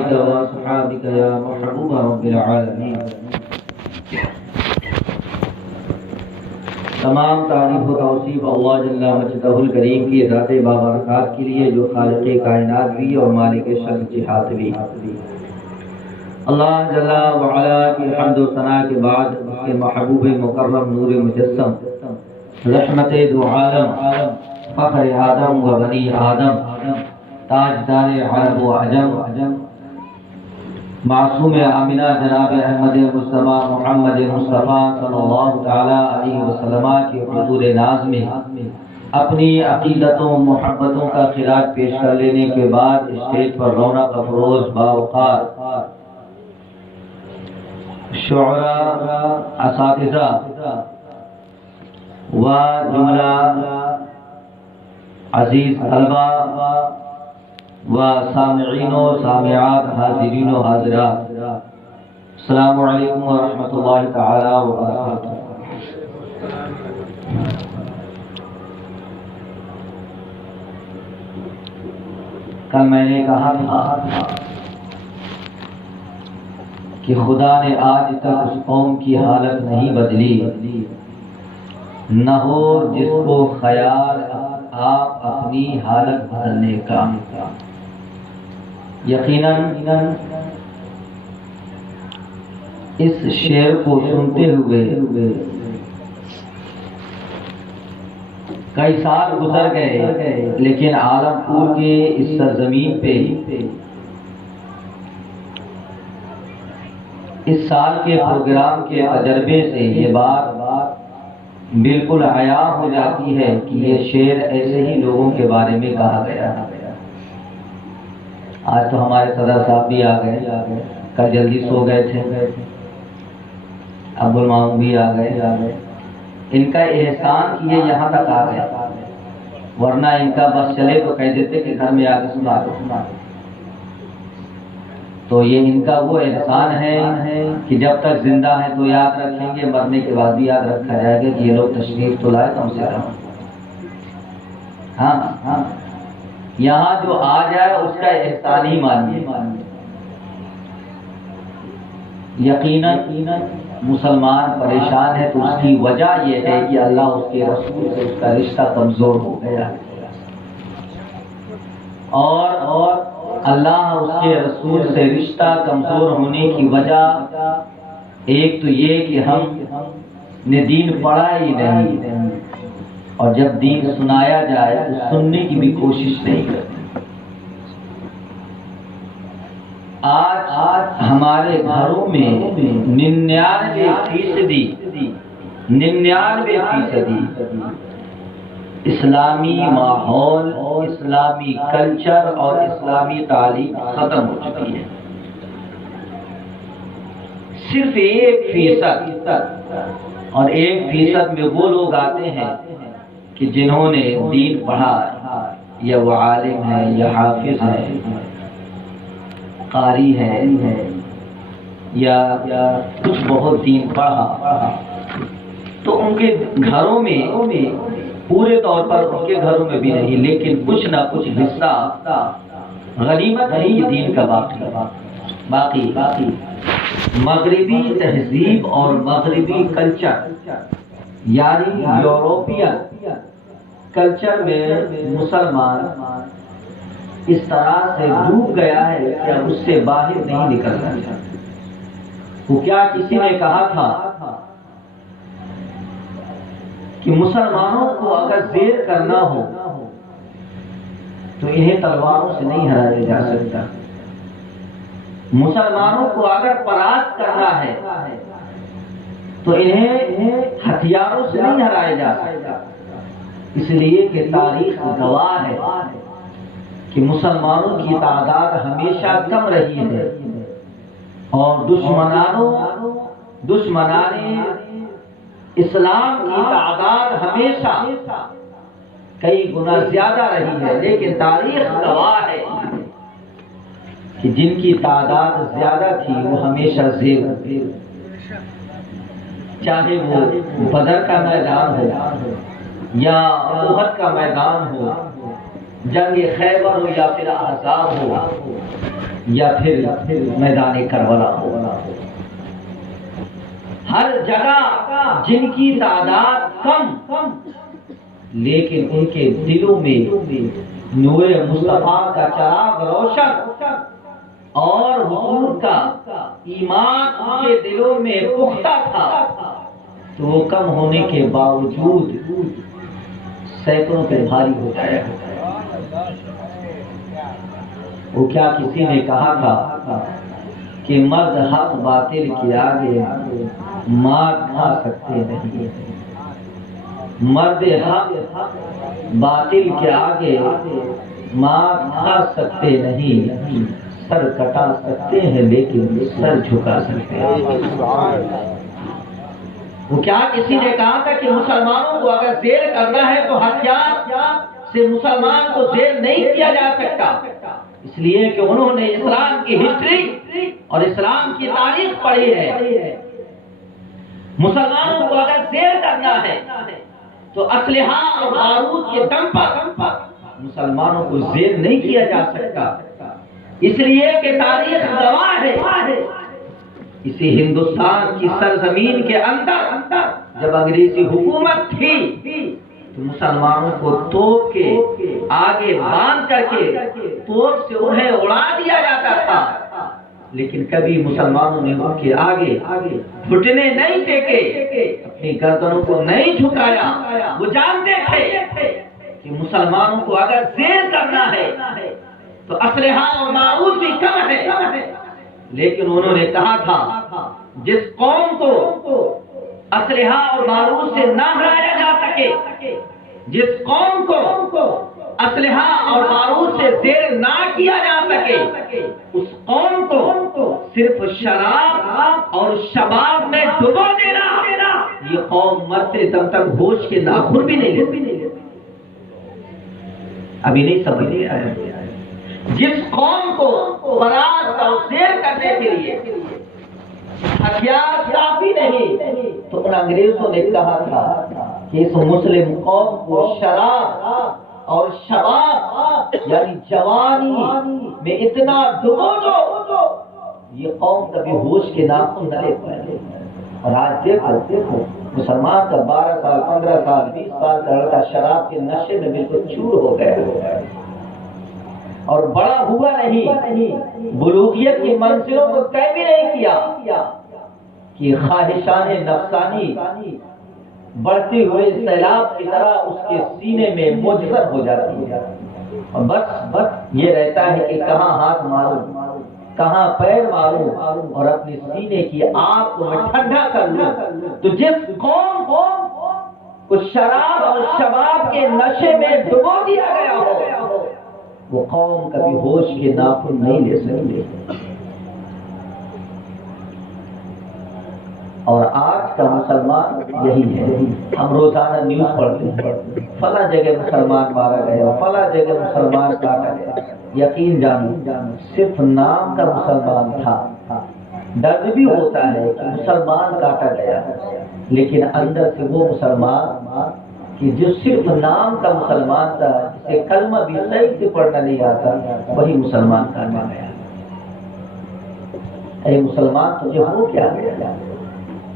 آلك وأصحابك يا محبوب رب العالمين۔ تمام تعریف و توصیف اللہ جل مجدہ الکریم کی ذات بابرکات کے لیے جو خالق کائنات بھی اور مالک شان جہات بھی۔ اللہ جل وعلا کی حمد و ثنا کے بعد اس کے محبوب مکرم نور مجسم رحمت دو عالم فخر آدم و بنی آدم تاجدار عرب و عجم معصوم آمنہ جناب احمد مصطفیٰ محمد مصطفیٰ صلی اللہ تعالی علیہ وسلم کے حضور ناز میں اپنی عقیدتوں محبتوں کا خراج پیش کر لینے کے بعد اسٹیج پر رونق افروز باوقار شعراء، اساتذہ و جملہ عزیز طلبہ و سامعین و سامعات، حاضرین و حاضرات، السلام علیکم ورحمۃ اللہ تعالی وبرکاتہ۔ کل میں نے کہا تھا کہ خدا نے آج تک اس قوم کی حالت نہیں بدلی، نہ ہو جس کو خیال آپ اپنی حالت بدلنے کا۔ یقیناً اس شعر کو سنتے ہوئے کئی سال گزر گئے، لیکن عالم پور کے اس سرزمین پہ اس سال کے پروگرام کے تجربے سے یہ بات بالکل عیاں ہو جاتی ہے کہ یہ شعر ایسے ہی لوگوں کے بارے میں کہا گیا۔ آج تو ہمارے صدر صاحب بھی آ گئے، کل جلدی سو گئے تھے، ابو الماموں بھی آ گئے۔ ان کا احسان کہ یہ یہاں تک آ گئے، ورنہ ان کا بس چلے تو کہہ دیتے کہ گھر میں آ کے سنا دو۔ تو یہ ان کا وہ احسان ہے کہ جب تک زندہ ہیں تو یاد رکھیں گے، مرنے کے بعد بھی یاد رکھا جائے گا کہ یہ لوگ تشریف تو لائے کم سے کم۔ ہاں، یہاں جو آ جائے اس کا احسان ہی مانیے۔ یقیناً مسلمان پریشان ہے تو اس کی وجہ یہ ہے کہ اللہ اس کے رسول سے اس کا رشتہ کمزور ہو گیا، اور اللہ اس کے رسول سے رشتہ کمزور ہونے کی وجہ ایک تو یہ کہ ہم نے دین پڑھا ہی نہیں، اور جب دین سنایا جائے تو سننے کی بھی کوشش نہیں کرتے۔ آج ہمارے گھروں میں 99% اسلامی ماحول، اسلامی کلچر اور اسلامی تعلیم ختم ہو چکی ہے۔ صرف 1% اور 1% میں وہ لوگ آتے ہیں کہ جنہوں نے دین پڑھا، یا وہ عالم ہے یا حافظ ہے، قاری ہے، یا کچھ بہت دین پڑھا، تو ان کے گھروں میں پورے طور پر ان کے گھروں میں بھی نہیں، لیکن کچھ نہ کچھ حصہ غنیمت ہے یہ دین کا باقی مغربی تہذیب اور مغربی کلچر، یعنی یورپین کلچر میں مسلمان اس طرح سے ڈوب گیا ہے کہ اب اس سے باہر نہیں نکل سکتا۔ وہ کیا کسی نے کہا تھا کہ مسلمانوں کو اگر زیر کرنا ہو تو انہیں تلواروں سے نہیں ہرایا جا سکتا، مسلمانوں کو اگر پراست کرنا ہے تو انہیں ہتھیاروں سے نہیں ہرایا جا سکتا، اس لیے کہ تاریخ گواہ ہے کہ مسلمانوں کی تعداد ہمیشہ کم رہی ہے، اور دشمنان اسلام کی تعداد ہمیشہ کئی گنا زیادہ رہی ہے، لیکن تاریخ گواہ ہے کہ جن کی تعداد زیادہ تھی وہ ہمیشہ زیر، چاہے وہ بدر کا میدان ہو یا احد کا میدان ہو، جنگ خیبر ہو یا پھر احزاب ہو، یا پھر میدان کربلا ہو، ہر جگہ جن کی تعداد کم لیکن ان کے دلوں میں نور مصطفیٰ کا چراغ روشن اور حضور کا ایمان ان کے دلوں میں پختہ تھا، تو وہ کم ہونے کے باوجود سینکڑوں پہ بھاری ہو گیا۔ وہ کیا کسی نے کہا تھا کہ مرد حق باطل کے آگے مار کھا سکتے نہیں، مرد حق باطل کے آگے مار کھا سکتے نہیں، سر کٹا سکتے ہیں لیکن سر جھکا سکتے ہیں۔ وہ کیا کسی نے کہا تھا کہ مسلمانوں کو اگر زیر کرنا ہے تو ہتھیار سے مسلمان کو زیر نہیں کیا جا سکتا، اس لیے کہ انہوں نے اسلام کی ہسٹری اور اسلام کی تاریخ پڑھی ہے۔ مسلمانوں کو اگر زیر کرنا ہے تو اسلحہ اور بارود کے دم پر مسلمانوں کو زیر نہیں کیا جا سکتا، اس لیے کہ تاریخ گواہ ہے۔ اسی ہندوستان کی سرزمین کے اندر جب انگریزی حکومت تھی تو مسلمانوں کو توپ کے آگے باندھ کر کے توپ سے انہیں اڑا دیا جاتا تھا، لیکن کبھی مسلمانوں نے ان کے آگے گھٹنے نہیں ٹیکے، اپنی گردنوں کو نہیں جھکایا۔ وہ جانتے تھے کہ مسلمانوں کو اگر زیر کرنا ہے تو اسلحہ اور بارود بھی کم ہے، لیکن انہوں نے کہا تھا جس قوم کو اسلحہ اور بارود سے نہ ہرایا جا سکے، جس قوم کو اسلحہ اور بارود سے زیر نہ کیا جا سکے، اس قوم کو صرف شراب اور شباب میں ڈبو دینا، یہ قوم مرتے دم تک ہوش کے ناخن بھی نہیں لیتی۔ ابھی نہیں سمجھ نہیں آیا؟ جس قوم کو برات اور زیر کرنے کے لیے ہتھیار کافی نہیں، تو ان انگریزوں نے کہا تھا کہ اس مسلم قوم کو شراب اور شباب یعنی جوانی میں اتنا ڈبو دو یہ قوم کبھی ہوش کے ناخن نہ لے پائے۔ اور آج دیکھو مسلمان کا 12 سال 15 سال 20 سال کا لڑکا شراب کے نشے میں بالکل چور ہو گیا اور بڑا ہوا نہیں، بلوغیت کی منزلوں کو طے بھی نہیں کیا کہ خواہشان نفسانی بڑھتے ہوئے سیلاب کی طرح اس کے سینے میں مجزر ہو جاتی ہے، اور بس یہ رہتا ہے کہ کہاں ہاتھ ماروں، کہاں پیر ماروں اور اپنے سینے کی آگ کو میں ٹھنڈا کر لوں۔ تو جس قوم کو شراب اور شباب کے نشے میں ڈبو دیا گیا ہو، وہ قوم کبھی ہوش کے ناخن نہیں لے سکتے۔ اور آج کا مسلمان یہی ہے، ہم روزانہ نیوز پڑھتے ہیں فلاں جگہ مسلمان مارا گیا، فلاں جگہ مسلمان کاٹا گیا۔ یقین جانو صرف نام کا مسلمان تھا، درد بھی ہوتا ہے کہ مسلمان کاٹا گیا، لیکن اندر سے وہ مسلمان کہ جو صرف نام کا مسلمان تھا، جسے کلمہ بھی صحیح سے پڑھنا نہیں آتا، وہی مسلمان کاٹا گیا۔ اے مسلمان تجھے ہو کیا گیا؟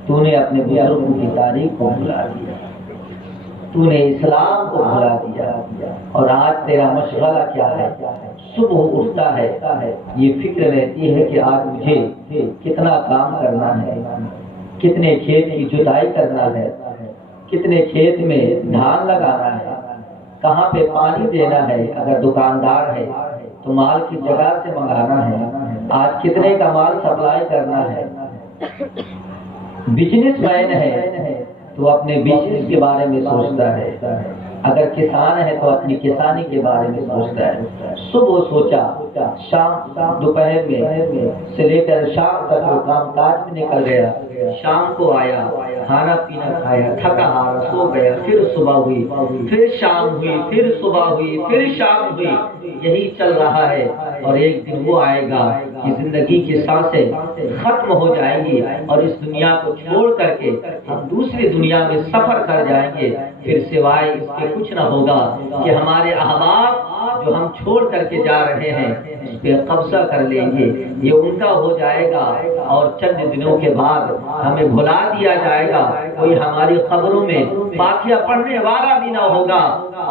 تو نے اپنے بزرگوں کی تاریخ کو بھلا دیا، تو نے اسلام کو بھلا دیا، اور آج تیرا مشغلہ کیا ہے؟ صبح اٹھتا ہے یہ فکر رہتی ہے کہ آج مجھے کتنا کام کرنا ہے، کتنے کھیت کی جتائی کرنا ہے، کتنے کھیت میں دھان لگانا ہے، کہاں پہ پانی دینا ہے، اگر دکاندار ہے تو مال کی جگہ سے منگانا ہے، آج کتنے کا مال سپلائی کرنا ہے۔ بزنس مین ہے تو اپنے بزنس کے بارے میں سوچتا ہے، اگر کسان ہے تو اپنی کسانی کے بارے میں سوچتا ہے۔ صبح سوچا، شام دوپہر میں سے لے کر شام تک وہ کام کاج میں نکل گیا، شام کو آیا، کھانا پینا کھایا، تھکا ہارا سو گیا، پھر صبح ہوئی، پھر شام ہوئی، پھر صبح ہوئی، پھر شام ہوئی، یہی چل رہا ہے۔ اور ایک دن وہ آئے گا کہ زندگی کی سانسیں ختم ہو جائیں گی اور اس دنیا کو چھوڑ کر کے ہم دوسری دنیا میں سفر کر جائیں گے، پھر سوائے اس کے کچھ نہ ہوگا کہ ہمارے احباب جو ہم چھوڑ کر کے جا رہے ہیں اس پہ قبضہ کر لیں گے، یہ ان کا ہو جائے گا اور چند دنوں کے بعد ہمیں بھلا دیا جائے گا، کوئی ہماری قبروں میں فاتحہ پڑھنے والا بھی نہ ہوگا۔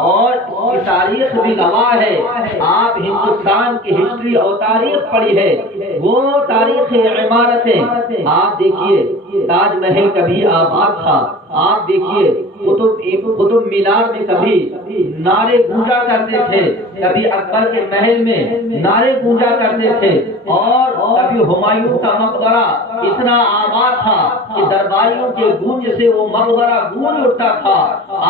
اور اس کی تاریخ بھی گواہ ہے، آپ ہندوستان کی ہسٹری اور تاریخ پڑھی ہے، وہ تاریخی عمارتیں آپ دیکھیے، تاج محل کبھی آباد تھا، آپ دیکھیے قطب مینار میں کبھی نعرے گونجا کرتے تھے، کبھی اکبر کے محل میں نعرے گونجا کرتے تھے، اور کبھی ہمایوں کا مقبرہ اتنا آباد تھا کہ درباریوں کے گونج سے وہ مقبرہ گونج اٹھتا تھا۔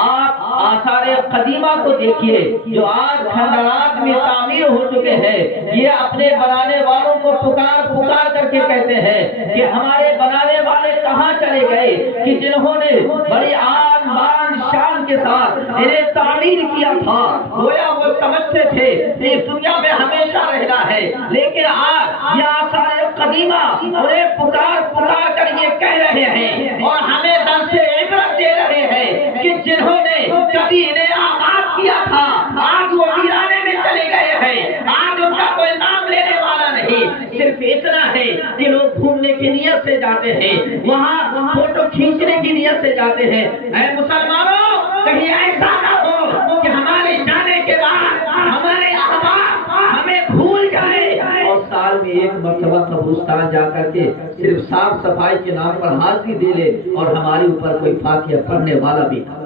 آپ آثار قدیمہ کو دیکھیے جو آج کھنڈرات میں تعمیر ہو چکے ہیں، یہ اپنے بنانے والوں کو پکار پکار کر کے کہتے ہیں کہ ہمارے بنانے والے کہاں چلے گئے کہ جنہوں نے بڑی آن بان شان کے ساتھ انہیں تعمیر کیا تھا، گویا وہ سمجھتے تھے کہ اس دنیا میں ہمیشہ رہنا ہے، لیکن آج یہ آثار قدیمہ انہیں پکار پکار کر یہ کہہ رہے ہیں اور ہمیں درس عبرت دے رہے ہیں کہ جنہوں نے کبھی انہیں آباد کیا تھا آج وہ ویرانے میں چلے گئے ہیں، آج ان کا کوئی نام لینے والا نہیں۔ صرف اتنا ہے کہ لوگ گھومنے کی نیت سے جاتے ہیں، وہاں فوٹو کھینچنے کی نیت سے جاتے ہیں۔ اے مسلمانوں، کہیں ایسا نہ ہو کہ ہمارے جانے کے بعد ہمارے احباب ہمیں بھول جائے اور سال میں ایک مرتبہ قبرستان جا کر کے صرف صاف صفائی کے نام پر حاضری دے لے اور ہمارے اوپر کوئی فاتحہ پڑھنے والا بھی نہ۔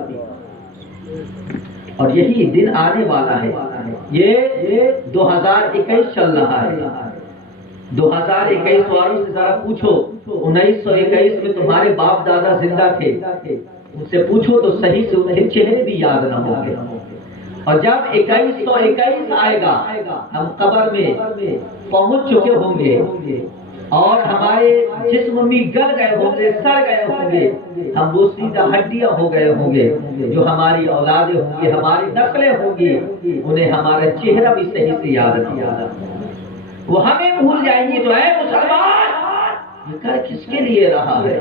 اور یہی دن آنے والا ہے، یہ 2021 چل رہا ہے۔ 2021 والوں سے ذرا پوچھو 1921 میں تمہارے باپ دادا زندہ تھے، ان سے پوچھو تو صحیح سے انہیں چہرے بھی یاد نہ ہوں گے۔ اور جب 2121 آئے گا ہم قبر میں پہنچ چکے ہوں گے اور ہمارے جسم بھی گل گئے ہوں گے، سڑ گئے ہوں گے، ہم وہ سیدھا ہڈیاں ہو گئے ہوں گے، جو ہماری اولادیں ہوں گی، ہماری نسلیں ہوں گی، انہیں ہمارا چہرہ بھی صحیح سے یاد نہیں آتا، وہ ہمیں بھول جائیں گی۔ تو اے مسلمان، یہ کر کس کے لیے رہا ہے؟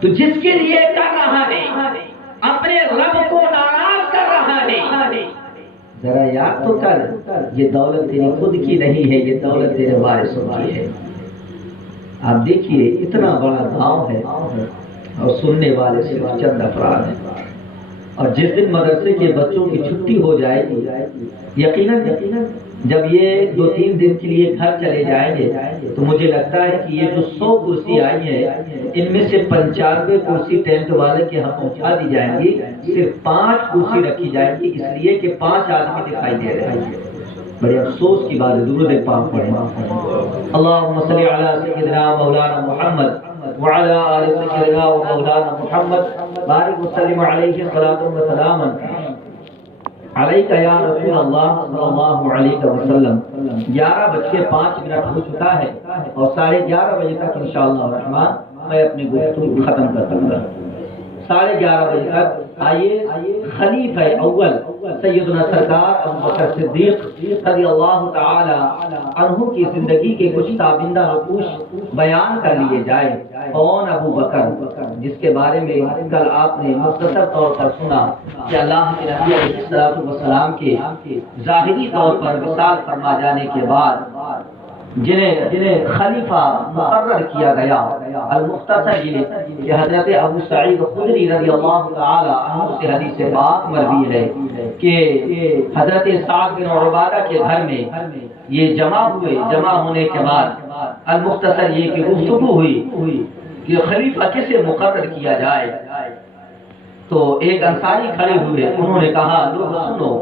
تو جس کے لیے کر رہا ہے اپنے رب کو ناراض کر رہا ہے، ذرا یاد تو کر، یہ دولت تیری خود کی نہیں ہے، یہ دولت تیرے وارثوں کی ہے۔ آپ دیکھیے اتنا بڑا گاؤں ہے اور سننے والے صرف چند افراد ہیں، اور جس دن مدرسے کے بچوں کی چھٹی ہو جائے گی، یقیناً جب یہ 2-3 دن کے لیے گھر چلے جائیں گے تو مجھے لگتا ہے کہ یہ جو 100 کرسی آئی ہیں ان میں سے 95 کرسی ٹینٹ والے کے ہاں پہنچا دی جائیں گی، صرف 5 کرسی رکھی جائیں گی، اس لیے کہ 5 آدمی دکھائی دے رہے ہیں۔ بڑے افسوس کی بات ہے، درود پاک پڑھیں۔ اللہم صلی علی سیدنا مولانا محمد وعلی آل سیدنا و مولانا محمد بارک وسلم علیہ الصلاۃ والسلام علیکہ یا رسول اللہ صلی اللہ علیہ وسلم۔ 11:05 ہو چکا ہے اور 11:30 بجے تک انشاءاللہ الرحمن میں اپنی گفتگو ختم کر دوں گا۔ 11:30 بجے تک آئیے خلیفہ اول سیدنا سرکار ابوبکر صدیق رضی اللہ تعالی عنہ کی زندگی کے کچھ تابندہ نقوش بیان کر لیے جائے۔ کون ابو بکر، جس کے بارے میں کل آپ نے مختصر طور پر سنا کہ اللہ کے نبی علیہ السلام کے ظاہری طور پر وصال فرما جانے کے بعد جنہیں خلیفہ مقرر کیا گیا، المختصر یہ کہ حضرت ابو سعید خدری رضی اللہ تعالی عنہ سے حدیث پاک مروی ہے کہ حضرت سعد بن عبادہ کے گھر میں یہ جمع ہوئے، جمع ہونے کے بعد المختصر یہ کہ گفتگو ہوئی کہ خلیفہ کسے مقرر کیا جائے، تو ایک انصاری کھڑے ہوئے، انہوں نے کہا لوگ سنو،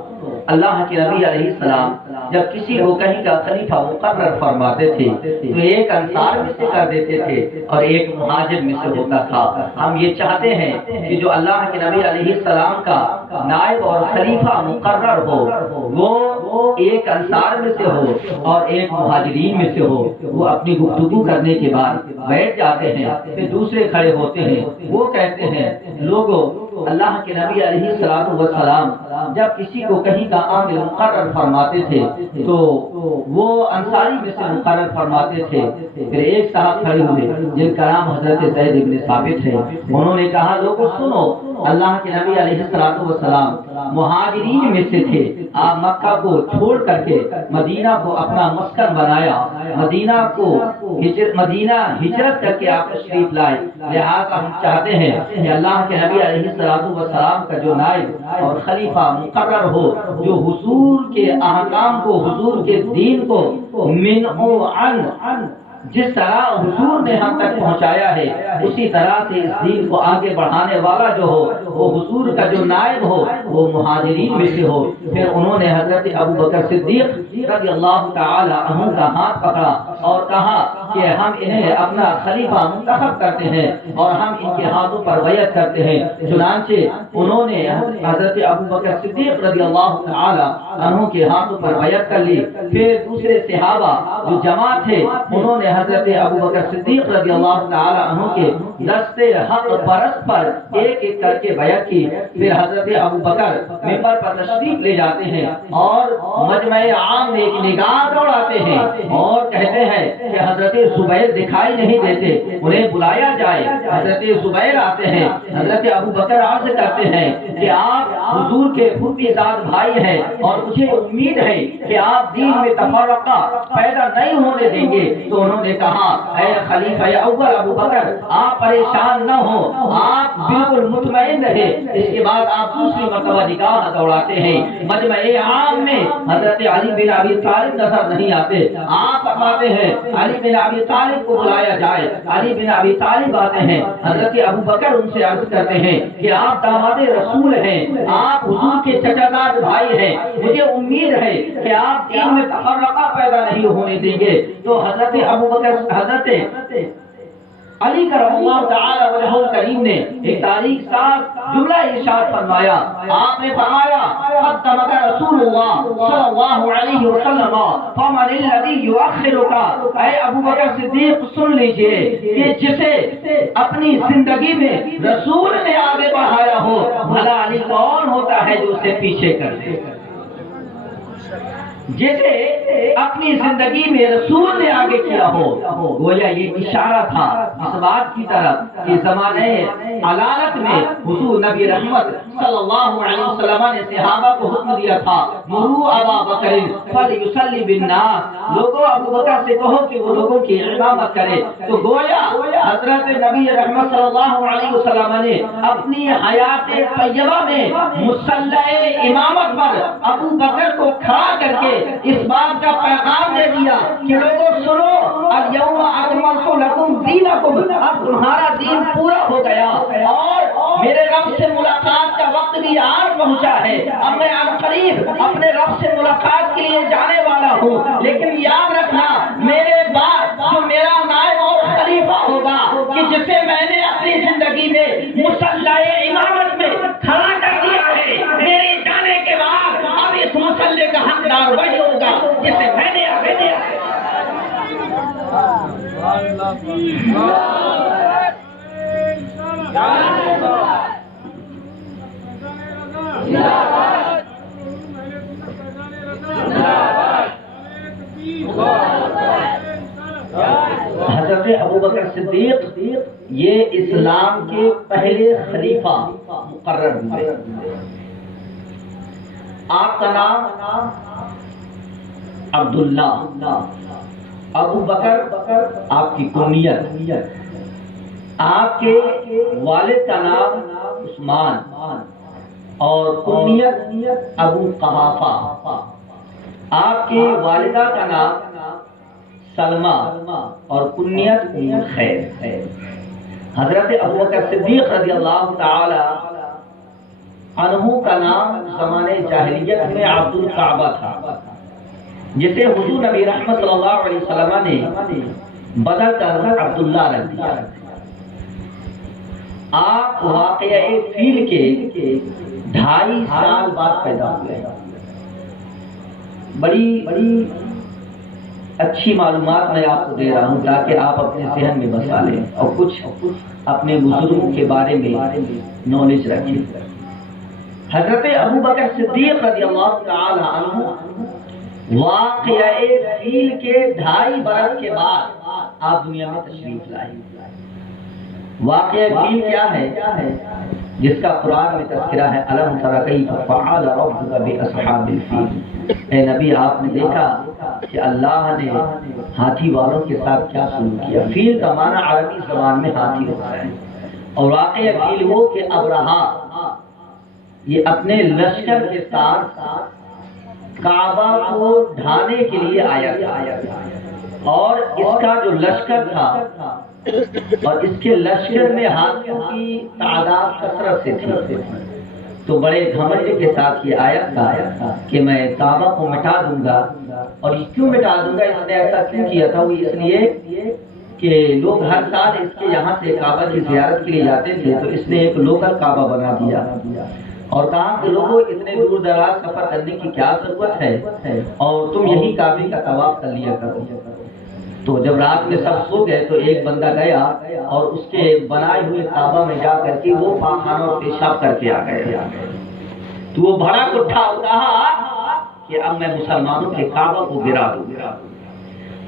اللہ کے نبی علیہ السلام جب کسی کو کہیں کا خلیفہ مقرر فرماتے تھے تو ایک انصار میں سے کر دیتے تھے اور ایک مہاجر میں سے ہوتا تھا۔ ہم یہ چاہتے ہیں کہ جو اللہ کے نبی علیہ السلام کا نائب اور خلیفہ مقرر ہو وہ ایک انصار میں سے ہو اور ایک مہاجرین میں سے ہو۔ وہ اپنی گفتگو کرنے کے بعد بیٹھ جاتے ہیں، پھر دوسرے کھڑے ہوتے ہیں، وہ کہتے ہیں لوگوں، اللہ کے نبی علیہ السلام جب کسی کو کہیں کا عامل مقرر فرماتے تھے تو وہ انصاری میں سے مقرر فرماتے تھے۔ پھر ایک صاحب کھڑے ہوئے جن کا نام حضرت زید بن ثابت ہے، انہوں نے کہا لوگوں سنو، اللہ کے نبی علیہ السلام مہاجرین میں سے تھے. آپ مکہ کو چھوڑ کر کے مدینہ کو اپنا مسکن بنایا, مدینہ ہجرت کر کے آپ تشریف لائے. لہٰذا ہم چاہتے ہیں کہ اللہ کے نبی علیہ السلام کا جو نائب اور خلیفہ مقرر ہو, جو حضور کے احکام کو, حضور کے دین کو من و عن جس طرح حضور نے ہم تک پہنچایا ہے اسی طرح سے اس دین کو آگے بڑھانے والا جو ہو, وہ حضور کا جو نائب ہو وہ مہاجرین میں سے ہو. پھر انہوں نے حضرت ابو بکر صدیق رضی اللہ تعالی عنہ کا ہاتھ پکڑا اور کہا کہ ہم انہیں اپنا خلیفہ منتخب کرتے ہیں اور ہم ان کے ہاتھوں پر بیعت کرتے ہیں. چنانچہ انہوں نے حضرت ابو بکر صدیق رضی اللہ تعالی عنہ کے ہاتھوں پر بیعت کر لی. پھر دوسرے صحابہ جو جمع تھے انہوں نے حضرت ابو بکر صدیق رضی اللہ تعالی عنہ کے دستے حق پرست پر ایک ایک کر کے بیعت کی. پھر حضرت ابو بکر منبر پر تشریف لے جاتے ہیں اور مجمع عام میں ایک نگاہ دوڑاتے ہیں اور کہتے ہیں کہ حضرت زبیر دکھائی نہیں دیتے, انہیں بلایا جائے. حضرت زبیر آتے ہیں, حضرت ابو بکر عرض کرتے ہیں کہ آپ حضور کے پھوپھی زاد بھائی ہیں اور مجھے امید ہے کہ آپ دین میں تفرقہ پیدا نہیں ہونے دیں گے. تو انہوں نے کہا اے خلیفہ اول ابو بکر آپ پریشان نہ ہو, آپ بالکل مطمئن رہے. اس کے بعد آپ دوسری مرتبہ نگاہ دوڑاتے ہیں, مجمع عام میں حضرت علی بن ابی طالب نظر نہیں آتے. آپ فرماتے ہیں علی بن ابی طالب کو بلایا جائے. علی بن ابی طالب آتے ہیں, حضرت ابو بکر ان سے عرض کرتے ہیں کہ آپ داماد رسول ہیں, آپ حضور کے چچا زاد بھائی ہیں, مجھے امید ہے کہ آپ دین میں تفرقہ پیدا نہیں ہونے دیں گے. تو حضرت ابو بکر, حضرت علی کرم اللہ تعالی وجہ الکریم نے ایک تاریخ ساز جملہ ارشاد فرمایا. آپ نے فرمایا قدمک رسول اللہ صلی اللہ علیہ وسلم فمن الذی یؤخرک. اے ابو بکر صدیق سن لیجئے کہ جسے اپنی زندگی میں رسول نے آگے بڑھایا ہو, بھلا علی کون ہوتا ہے جو اسے پیچھے کر دے. جسے اپنی زندگی میں رسول نے آگے کیا ہو, گویا یہ اشارہ تھا اس بات کی طرف کہ زمانے علالت میں حضور نبی رحمت صلی اللہ علیہ وسلم نے صحابہ کو حکم دیا تھا مروا ابا بکر فلیصلی بالناس, لوگوں ابو بکر سے کہو کہ وہ لوگوں کی امامت کرے. تو گویا حضرت نبی رحمت صلی اللہ علیہ وسلم نے اپنی حیات طیبہ میں مصلی امامت پر ابو بکر کو کھڑا کر کے اس بات کا پیغام دے دیا کہ لوگوں سنو, الیوم اکملت لکم دینکم, اب تمہارا دین پورا ہو گیا اور میرے رب سے ملاقات کا وقت بھی آن پہنچا ہے. اب میں اب قریب اپنے رب سے ملاقات کے لیے جانے والا ہوں, لیکن یاد رکھنا میرے بعد جو میرا نائب اور خلیفہ ہوگا کہ جسے میں نے اپنی زندگی میں مصلی امامت میں کھڑا کر دیا ہے, میرے جانے کے بعد اب اس مصلی کا حقدار وہی ہوگا جسے میں نے آگے دیا. حضرت ابو بکر صدیق یہ اسلام کے پہلے خلیفہ مقرر ہوئے. آپ کا نام عبداللہ, ابو بکر آپ کی کنیت, آپ کے والد کا نام عثمان اور کنیت ابو قحافہ, آپ کے والدہ کا نام سلمہ اور کنیت ام خیر ہے. حضرت ابو بکر صدیق رضی اللہ تعالی عنہ کا نام زمانے جاہلیت میں عبد الکعبہ تھا, جسے حضور نبی رحمت صلی اللہ علیہ وسلم نے بدل کر عبداللہ رکھ دیا. آپ واقعہ فیل کے 2.5 سال بعد پیدا ہوئے. بڑی اچھی معلومات میں آپ کو دے رہا ہوں تاکہ آپ اپنے ذہن میں بسا لیں اور کچھ اپنے بزرگوں کے بارے میں نالج رکھیں. حضرت ابو بکر صدیق رضی اللہ تعالی عنہ واقعہ فیل کے 2.5 برس کے بعد آپ دنیا میں تشریف لائے. واقعہ فیل کیا ہے جس کا قرآن میں تذکرہ ہے، الم تر کیف فعل ربک باصحاب الفیل۔ اے نبی آپ نے دیکھا کہ اللہ نے ہاتھی والوں کے ساتھ کیا سلوک کیا۔ فیل کا معنی عربی زبان میں ہاتھی ہوتا ہے، اور واقعہ فیل وہ کہ ابرہا یہ اپنے لشکر کے ساتھ کعبہ کو ڈھانے کے لیے آیا تھا، اور اس کا جو لشکر تھا اور اس کے لشکر میں ہاتھیوں کی تعداد کثرت سے تھی، تو بڑے گھمنڈ کے ساتھ یہ آیا تھا کہ میں کعبہ کو مٹا دوں گا۔ اور اس کیوں مٹا دوں گا، اس نے ایسا کیوں کیا تھا؟ وہ اس لیے کہ لوگ ہر سال اس کے یہاں سے کعبہ کی زیارت کے لیے جاتے تھے، تو اس نے ایک لوکل کعبہ بنا دیا اور کہا کہ لوگوں اتنے دور دراز سفر کرنے کی کیا ضرورت ہے، اور تم یہی کعبے کا طواف کر لیا کرو۔ تو جب رات میں سب سو گئے تو ایک بندہ گیا اور اس کے بنائے ہوئے کعبہ میں جا کر کے وہ پاخانہ اور پیشاب کر کے آ گئے۔ تو وہ بھڑک اٹھا اور کہا کہ اب میں مسلمانوں کے کعبہ کو گرا دوں۔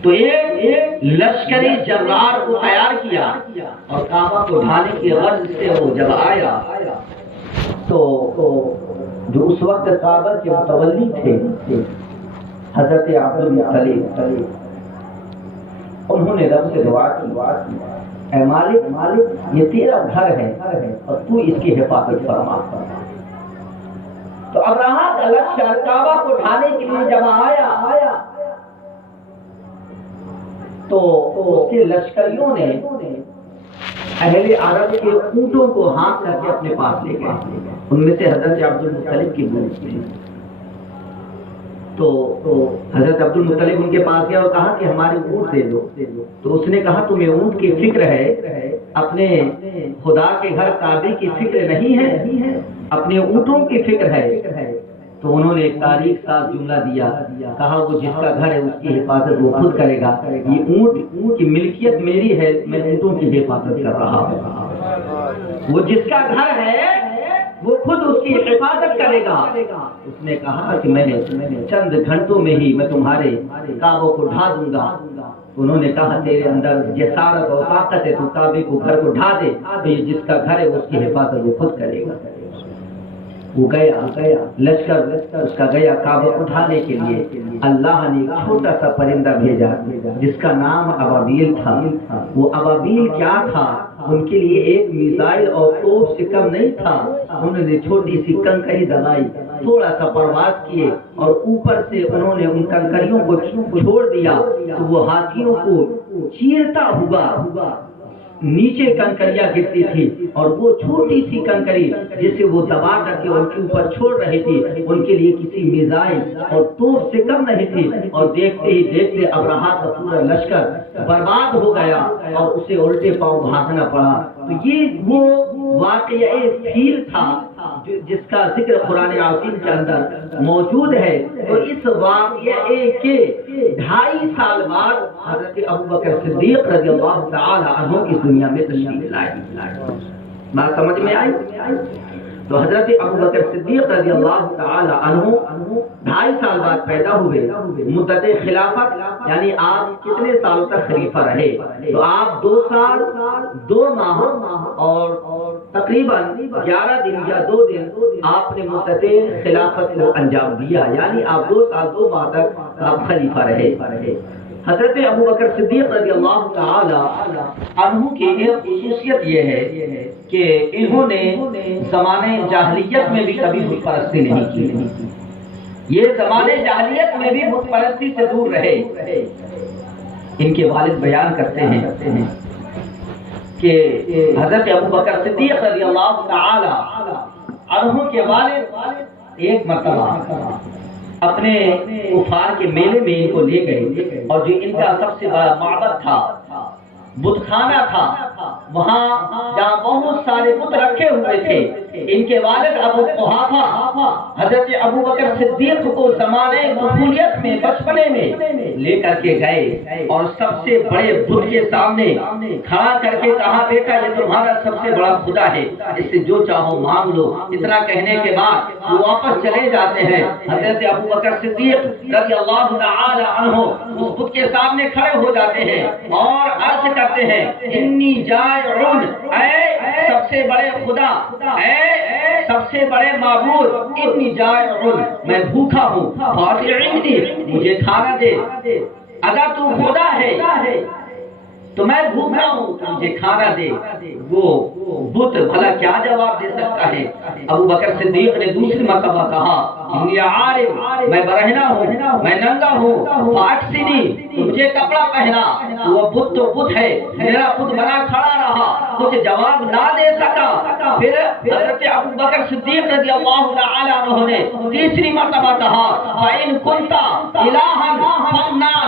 تو ایک لشکری جرار کو تیار کیا اور کعبہ کو ڈھانے کی غرض سے وہ جب آیا تو جو اس وقت کعبہ کے متولی تھے حضرت عبد المطلب، انہوں نے رب سے دعا کی، اے مالک یہ تیرا گھر ہے اور تو اس کی حفاظت فرما۔ تو ابرہا کا لشکر کعبہ کو ڈھانے کے لیے جب آیا تو اس کے لشکریوں نے اہل عرب کے اونٹوں کو ہاتھ کر کے اپنے پاس لے گئے، ان میں سے حضرت عبد المطلب کی بوت تھی۔ تو حضرت عبد المطلب ان کے پاس گیا اور کہا کہ ہمارے اونٹ دے دو۔ تو اس نے کہا تمہیں اونٹ کی فکر ہے، اپنے خدا کے گھر کعبے کی فکر نہیں ہے، اپنے اونٹوں کی فکر ہے۔ تو انہوں نے ایک تاریخ ساز جملہ دیا، کہا وہ جس کا گھر ہے اس کی حفاظت وہ خود کرے گا، یہ اونٹ کی ملکیت میری ہے، میں اونٹوں کی حفاظت کر رہا ہوں، وہ جس کا گھر ہے وہ خود اس کی حفاظت کرے گا۔ اس نے کہا کہ میں چند گھنٹوں میں ہی میں تمہارے کعبوں کو ڈھا دوں گا۔ انہوں نے کہا تیرے اندر جسارت اور طاقت ہے، تو کعبے کو گھر کو ڈھا دے، تو یہ جس کا گھر ہے اس کی حفاظت وہ خود کرے گا۔ وہ گیا لشکر اس کا گیا کعبہ اٹھانے کے لیے۔ اللہ نے ایک چھوٹا سا پرندہ بھیجا جس کا نام ابابیل تھا۔ وہ ابابیل کیا تھا؟ ان کے لیے ایک میزائل اور توپ سے کم نہیں تھا۔ انہوں نے چھوٹی سی کنکری دبائی، تھوڑا سا پرواز کیے اور اوپر سے انہوں نے ان کنکریوں کو چھوڑ دیا تو وہ ہاتھیوں کو چیرتا ہوا نیچے کنکریاں گرتی تھی، اور وہ چھوٹی سی کنکری جسے وہ دبا کر کے ان کے اوپر چھوڑ رہی تھی ان کے لیے کسی میزائل اور توپ سے کم نہیں تھی۔ اور دیکھتے ہی دیکھتے ابرہا کا پورا لشکر برباد ہو گیا اور اسے الٹے پاؤں بھاگنا پڑا۔ تو یہ وہ واقعہ فیل تھا جس کا ذکر قرآن عظیم کے اندر موجود ہے۔ تو اس واقعے کے 2.5 سال بعد حضرت ابوبکر صدیق رضی اللہ تعالی عنہ اس دنیا میں تشریف لائے۔ بات سمجھ میں آئی؟ تو حضرت ابوبکر صدیق رضی اللہ تعالی عنہ 2.5 سال بعد پیدا ہوئے۔ مدت خلافت یعنی آپ کتنے سالوں تک خلیفہ رہے؟ تو آپ 2 سال 2 ماہ اور تقریباً 11 دن یا 2 دن آپ نے مدت خلافت کو انجام دیا، یعنی آپ 2 سال 2 ماہ تک آپ خلیفہ رہے۔ حضرت ابوبکر صدیق رضی اللہ تعالی عنہ کی ایک خصوصیت یہ ہے کہ انہوں نے زمانے جاہلیت میں بھی کبھی بت پرستی نہیں کی۔ یہ زمانے جاہلیت میں بھی بت پرستی سے دور رہے۔ ان کے والد بیان کرتے ہیں کہ حضرت ابوبکر صدیق رضی اللہ تعالی عنہ کے والد ایک مرتبہ اپنے کفار کے میلے میں ان کو لے گئے، اور جو ان کا سب سے بڑا معبد تھا، بت خانہ تھا، وہاں جہاں بہت سارے بت رکھے ہوئے تھے، ان کے والد ابو قحافہ حضرت ابو بکر صدیق کو زمانے طفولیت میں بچپنے میں لے کر کے گئے اور سب سے بڑے بت کے سامنے کھڑا کر کے کہا بیٹا یہ تمہارا سب سے بڑا خدا ہے، اس سے جو چاہو مانگ لو۔ اتنا کہنے کے بعد وہ واپس چلے جاتے ہیں۔ حضرت ابو بکر صدیق رضی اللہ تعالی عنہ اس بت کے سامنے کھڑے ہو جاتے ہیں اور عرض کرتے ہیں انی جائعون، اے سب سے بڑے خدا، اے سب سے بڑے معبود، انی جائعون، میں بھوکا ہوں، فاطعمنی، مجھے کھانا دے۔ اگر تو خدا ہے تو میں بھوکا ہوں، تو مجھے کھانا دے۔ وہ بت بھلا کیا جواب دے سکتا ہے؟ ابو بکر صدیق نے دوسری مرتبہ کہا انی عارم، میں برہنہ ہوں، میں ننگا ہوں، فاکسنی، مجھے کپڑا پہنا۔ وہ بت تو بت ہے، میرا بت بنا کھڑا رہا، کچھ جواب نہ دے سکا۔ پھر حضرت ابو بکر صدیق رضی اللہ تعالی عنہ نے تیسری مرتبہ کہا فَإِن كُنْتَ إِلَٰهًا فَمْنَعْ